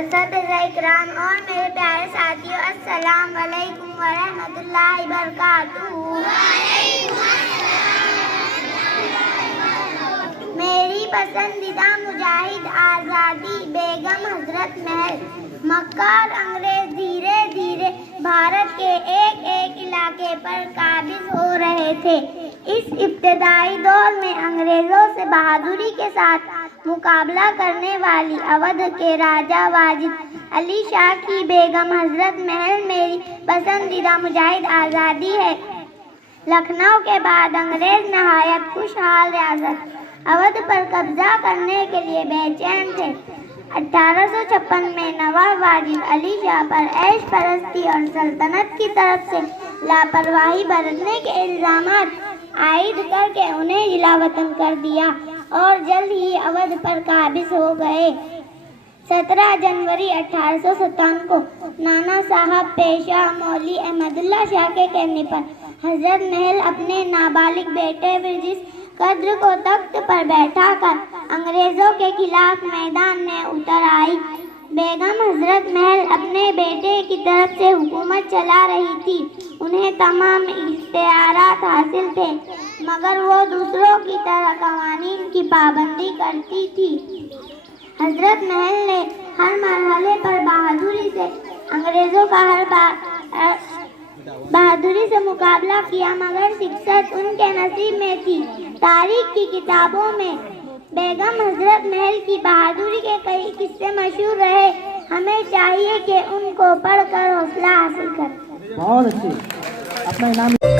اساتذہ اکرام اور میرے پیارے ساتھیوں، السلام علیکم ورحمۃ اللہ وبرکاتہ۔ میری پسندیدہ مجاہد آزادی بیگم حضرت محل۔ مکہ اور انگریز دھیرے دھیرے بھارت کے ایک ایک علاقے پر قابض ہو رہے تھے۔ اس ابتدائی دور میں انگریزوں سے بہادری کے ساتھ مقابلہ کرنے والی اودھ کے راجا واجد علی شاہ کی بیگم حضرت محل میری پسندیدہ مجاہد آزادی ہے۔ لکھنؤ کے بعد انگریز نہایت خوشحال ریاست اودھ پر قبضہ کرنے کے لیے بے چین تھے۔ 1856 میں نواب واجد علی شاہ پر عیش پرستی اور سلطنت کی طرف سے لاپرواہی برتنے کے الزامات عائد کر کے انہیں جلا وطن کر دیا اور جلد ہی اودھ پر قابض ہو گئے۔ 17 جنوری 1857 کو نانا صاحب پیشوا مولوی احمد اللہ شاہ کے کہنے پر حضرت محل اپنے نابالغ بیٹے برجس قدر کو تخت پر بیٹھا کر انگریزوں کے خلاف میدان میں اتر آئی۔ بیگم حضرت محل اپنے بیٹے کی طرف سے حکومت چلا رہی تھی۔ انہیں تمام اختیارات حاصل تھے، مگر وہ دوسروں کی طرح قوانین کی پابندی کرتی تھی۔ حضرت محل نے ہر مرحلے پر بہادری سے انگریزوں کا بہادری سے مقابلہ کیا، مگر شکست ان کے نصیب میں تھی۔ تاریخ کی کتابوں میں بیگم حضرت محل کی بہادری کے کئی قصے مشہور رہے۔ ہمیں چاہیے کہ ان کو پڑھ کر حوصلہ حاصل کریں۔ بہت اچھی، اپنا انعام